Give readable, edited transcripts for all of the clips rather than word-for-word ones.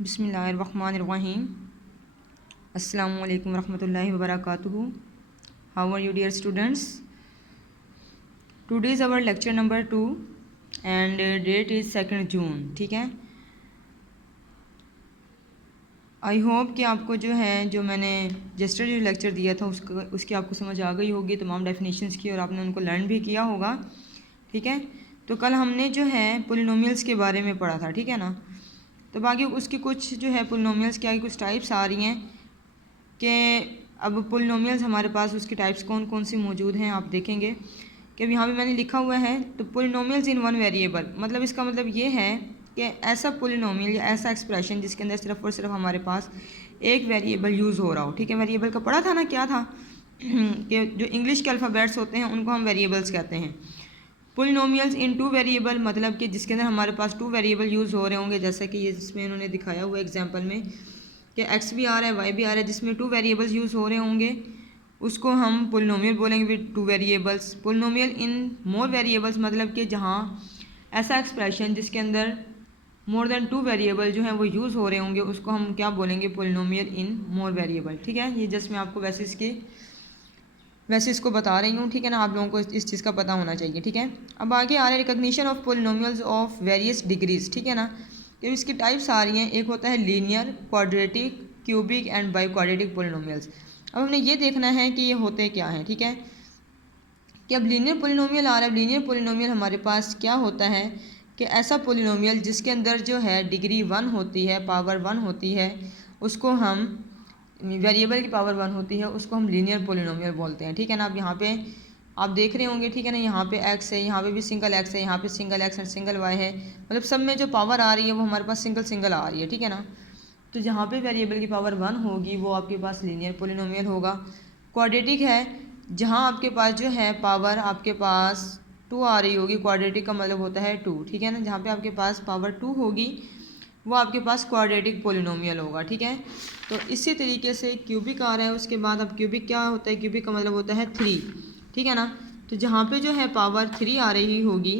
बिस्मिल्लाहिर्रहमानिर्रहीम। अस्सलामु अलैकुम रहमतुल्लाहि व बरकातुहू। How are you dear students? Today is our lecture number 2 and date is 2 June. ठीक है, आई होप कि आपको जो है जो मैंने यस्टरडे जो लेक्चर दिया था उसकी आपको समझ आ गई होगी, तमाम डेफिनेशंस की, और आपने उनको लर्न भी किया होगा। ठीक है, तो कल हमने जो है पोलिनोमियल्स के बारे में पढ़ा था। ठीक है ना, तो बाकी उसकी कुछ जो है पोलिनोमियल्स की आगे कुछ टाइप्स आ रही हैं कि अब पोलिनोमियल्स हमारे पास उसकी टाइप्स कौन कौन सी मौजूद हैं। आप देखेंगे कि अब यहाँ पे मैंने लिखा हुआ है तो पोलिनोमियल्स इन वन वेरिएबल, मतलब इसका मतलब ये है कि ऐसा पोलिनोमियल या ऐसा एक्सप्रेशन जिसके अंदर सिर्फ और सिर्फ हमारे पास एक वेरिएबल यूज़ हो रहा हो। ठीक है, वेरिएबल का पढ़ा था ना, क्या था कि जो इंग्लिश के अल्फ़ाबेट्स होते हैं उनको हम वेरिएबल्स कहते हैं। पोलिनोमियल्स इन टू वेरिएबल, मतलब कि जिसके अंदर हमारे पास टू वेरिएबल यूज़ हो रहे होंगे, जैसा कि ये जिसमें इन्होंने दिखाया हुआ एग्जांपल में कि एक्स भी आ रहा है वाई भी आ रहा है, जिसमें टू वेरिएबल्स यूज़ हो रहे होंगे उसको हम पोलिनोमियल बोलेंगे with two variables. Polynomial in more variables, मतलब कि जहाँ ऐसा एक्सप्रेशन जिसके अंदर मोर देन टू वेरिएबल जो है वो यूज़ हो रहे होंगे उसको हम क्या बोलेंगे? पोलिनोमियल इन मोर वेरिएबल। ठीक है, ये जस्ट मैं आपको वैसे इसको बता रही हूँ। ठीक है ना, आप लोगों को इस चीज़ का पता होना चाहिए। ठीक है, अब आगे आ रहा है recognition of polynomials of various degrees. ठीक है ना, तो इसकी टाइप्स आ रही हैं। एक होता है linear, quadratic, cubic and by quadratic polynomials. अब हमने ये देखना है कि ये होते क्या हैं। ठीक है, कि अब लीनियर पोलिनोमियल आ रहा है। लीनियर पोलिनोमियल हमारे पास क्या होता है कि ऐसा पोलिनोमियल जिसके अंदर जो है डिग्री 1 होती है, पावर 1 होती है, उसको हम वेरिएबल की पावर 1 होती है, उसको हम लीनियर पोलिनोमियल बोलते हैं। ठीक है ना, अब यहाँ पे आप देख रहे होंगे, ठीक है ना, यहाँ पे एक्स है, यहाँ पे भी सिंगल एक्स है, यहाँ पे single X and single Y है, मतलब सब में जो पावर आ रही है वो हमारे पास सिंगल सिंगल आ रही है। ठीक है ना, तो जहाँ पे वेरिएबल की पावर 1 होगी वो आपके पास लीनियर पोलिनोमियल होगा। क्वाड्रेटिक है, जहाँ आपके पास जो है पावर आपके पास 2 आ रही होगी, क्वाड्रेटिक का मतलब होता है 2। ठीक है ना, जहाँ पे आपके पास पावर 2 होगी वो आपके पास क्वाड्रेटिक पोलिनोमियल होगा। ठीक है, तो इसी तरीके से क्यूबिक आ रहा है। उसके बाद अब क्यूबिक क्या होता है? क्यूबिक का मतलब होता है 3। ठीक है ना, तो जहाँ पे जो है पावर 3 आ रही होगी,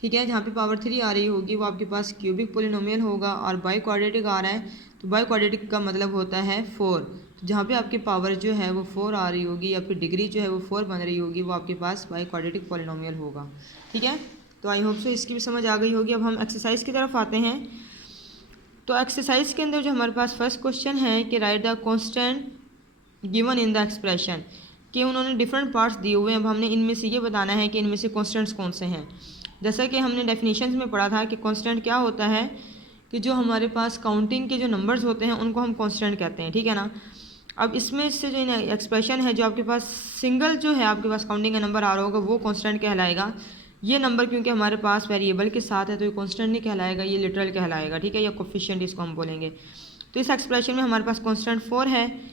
ठीक है, जहाँ पे पावर 3 आ रही होगी वो आपके पास क्यूबिक पोलिनोमियल होगा। और बाई क्वाड्रेटिक आ रहा है तो बाई क्वाड्रेटिक का मतलब होता है 4। तो जहाँ पे आपकी पावर जो है वो 4 आ रही होगी या फिर डिग्री जो है वो 4 बन रही होगी वो आपके पास बाई क्वाड्रेटिक पोलिनोमियल होगा। ठीक है, तो आई होप सो इसकी भी समझ आ गई होगी। अब हम एक्सरसाइज की तरफ आते हैं। तो एक्सरसाइज के अंदर जो हमारे पास फर्स्ट क्वेश्चन है कि right the constant given in the expression, कि उन्होंने डिफरेंट पार्ट्स दिए हुए हैं। अब हमने इनमें से ये बताना है कि इनमें से कांस्टेंट्स कौन से हैं। जैसा कि हमने डेफिनेशंस में पढ़ा था कि कांस्टेंट क्या होता है कि जो हमारे पास काउंटिंग के जो नंबर्स होते हैं उनको हम कांस्टेंट कहते हैं। ठीक है ना, अब इसमें से जो एक्सप्रेशन है जो आपके पास सिंगल जो है आपके पास काउंटिंग का नंबर आ रहा होगा वो कांस्टेंट कहलाएगा। ये नंबर क्योंकि हमारे पास वेरिएबल के साथ है तो ये कांस्टेंट नहीं कहलाएगा, ये लिटरल कहलाएगा। ठीक है, या कोफिशिएंट इसको हम बोलेंगे। तो इस एक्सप्रेशन में हमारे पास कांस्टेंट 4 है।